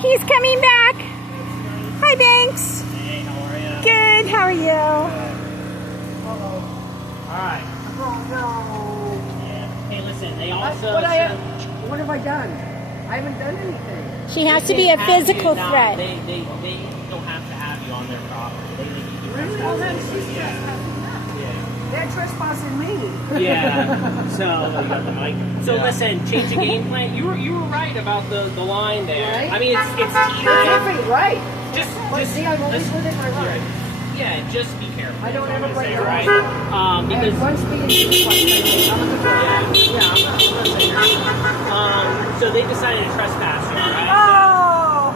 He's coming back. Hi, Banks. Hey, how are you? Good. How are you? Hello. All right. Yeah. Hey, listen. They also. What have I done? I haven't done anything. She has to be a physical No, threat. They don't have to have you on their property. They need you to Really? Well, then she's trespassing now. They're trespassing me. Yeah. So you got the mic. So listen, change the game plan. You were right about the line there. Right? I mean, it's Perfect, right. just See, I'm always within my right. Yeah, just be careful. I don't ever break the right? law. Because And once being I'm a good guy. yeah, I'm not listening. So they decided to trespass you, right?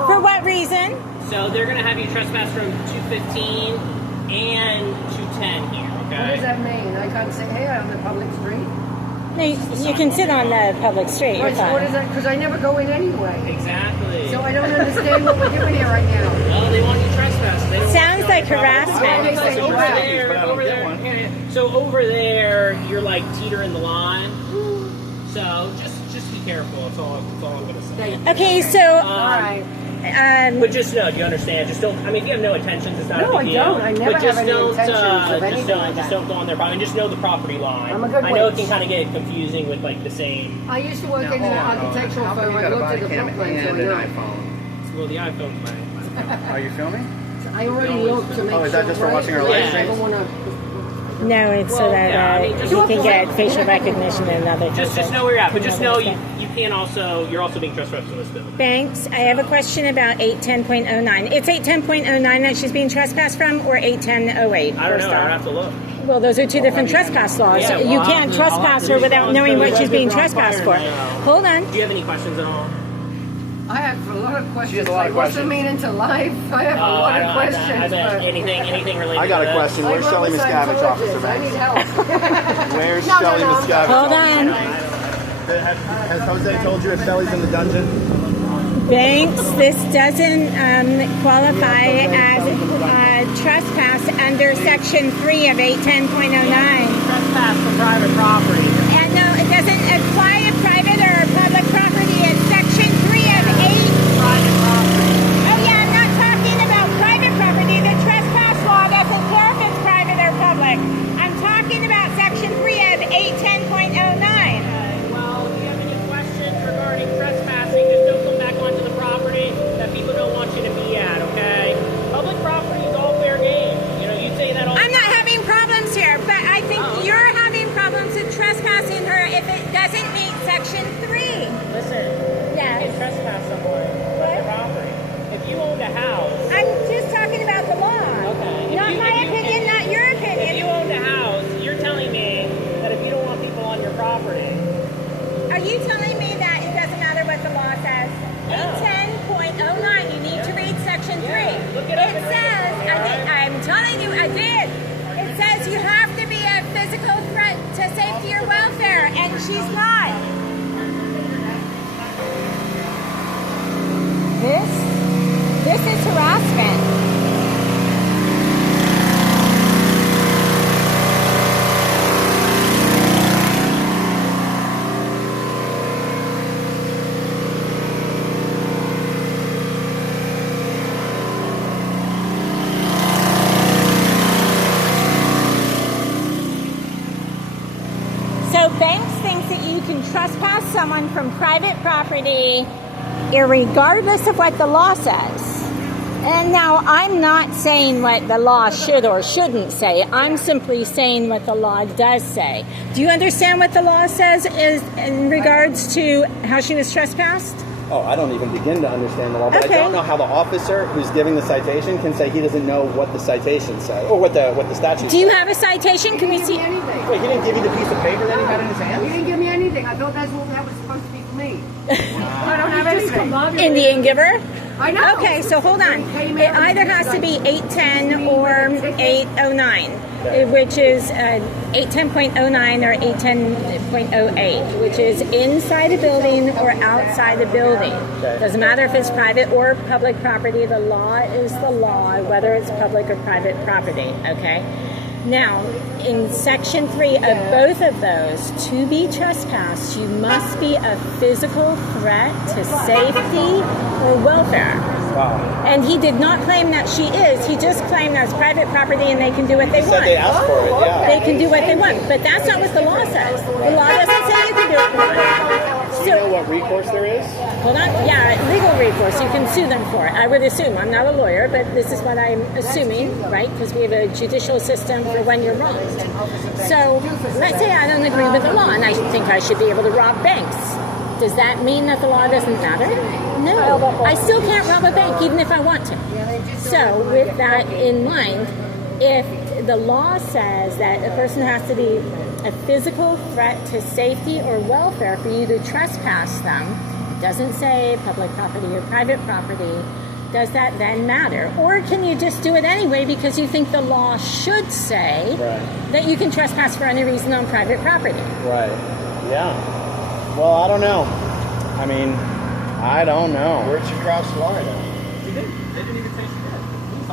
Oh! For what reason? So they're gonna have you trespass from 215 and 210 here. What Okay. does that mean? I can't say, hey, on the public street? No, you can sit on the public street. You're Right, so what is fine. that? Because I never go in anyway. Exactly. So I don't understand what we're doing here right now. Well, they want you trespassing. They don't Sounds want you on like the property. harassment. They say Over harass. there, But I don't over get there. one. Yeah, yeah. So over there, you're like teetering the line. So just be careful. That's all I'm gonna say. Okay, so All right. But just know, you understand. Just don't. I mean, if you have no intentions, it's not No, a I big deal. don't. I never but just have any don't, intentions of anything just like that. don't go on their property. Just know the property line. I'm a good I know it witch. can kind of get confusing with like the same. I used to work in an architectural How come firm. you I got a looked body at the cam footprints, so and I an know. iPhone? Well, the iPhone's fine. Are you filming? I already looked to make sure. Oh, is that just for right? watching our Because live I streams? don't wanna- no, it's so Well, that yeah, I mean, just- you can get facial recognition and other Just things. know where you're at. But just know Another you can also. You're also being trespassed in this building. Banks, I have a question about 810.09. It's 810.09 that she's being trespassed from, or 810.08? I don't know. I have to look. Well, those are two different trespass laws. Yeah, well, You I'll can't have to- trespass her I'll have to without respond knowing to what it. she's being I'll have to trespassed for. fire now. Hold on. Do you have any questions at all? I have a lot of questions. She has a lot of Like, what's the questions. meaning to life? I have a lot of questions. I bet but- anything related. I got to a this? question. Where's I Shelly work with Miscavige, Scientologists. Officer I need Banks? help. Where's No, Shelly no, Miscavige? Hold on. Has Jose told you if Shelly's in the dungeon? Banks, this doesn't qualify as trespass under Section 3 of 810.09. Trespass from private property. And no, it doesn't apply to private or public property. It's Section 3 of 8. Private property. Oh yeah, I'm not talking about private property. The trespass law doesn't care if it's private or public. I'm talking about Section 3 of 810.09. Well, if you have any questions regarding trespassing, just don't come back onto the property that people don't want you to be at, okay? Public property is all fair game. You know, you say that all the I'm not having problems here, but I think you're having problems with trespassing her if it doesn't meet Section 3. Listen, you can Yes. trespass someone on their property. If you owned a house, I'm just talking about the law. okay. Not my opinion, not your If you opinion. owned a house, you're telling me that if you don't want people on your property, Are you telling me that it doesn't matter what the law says? Yeah. 810.09, you need to read Section 3. Yeah, look it up and read it says, for me, all right? I'm telling you, I did. It says you have to be a physical threat to safety or welfare, and she's not. This is harassment. So Banks thinks that you can trespass someone from private property irregardless of what the law says. And now I'm not saying what the law should or shouldn't say. I'm simply saying what the law does say. Do you understand what the law says is in regards to how she was trespassed? Oh, I don't even begin to understand the law, but Okay. I don't know how the officer who's giving the citation can say he doesn't know what the citation says or what the statute Do you says. have a citation? Can we He didn't give see? me anything. Wait, he didn't give you the piece of paper that he had in his He hand? didn't give me anything. I thought that was supposed to be for me. I don't have anything. Indian giver? I know. Okay, so hold on. It either has to be 810 or 809, which is 810.09 or 810.08, which is inside a building or outside a building. Doesn't matter if it's private or public property. The law is the law, whether it's public or private property, okay? Now, in Section 3 of both of those, to be trespassed, you must be a physical threat to safety or welfare. Wow. And he did not claim that she is. He just claimed that's private property and they can do what they Said want. they asked for it, yeah. They can do what they want. But that's not what the law says. The law doesn't say you can do what you want. Do you know what recourse there is? Hold on. Yeah, legal recourse. You can sue them for it. I would assume. I'm not a lawyer, but this is what I'm assuming, right? Because we have a judicial system for when you're wronged. So let's say I don't agree with the law and I think I should be able to rob banks. Does that mean that the law doesn't matter? No. I still can't rob a bank even if I want to. So with that in mind, if the law says that a person has to be a physical threat to safety or welfare for you to trespass them, it doesn't say public property or private property, does that then matter? Or can you just do it anyway because you think the law should say that you can trespass for any reason on private property? Right. Yeah. Well, I don't know. I mean, I don't know. Where'd you cross the line? They didn't even say she did.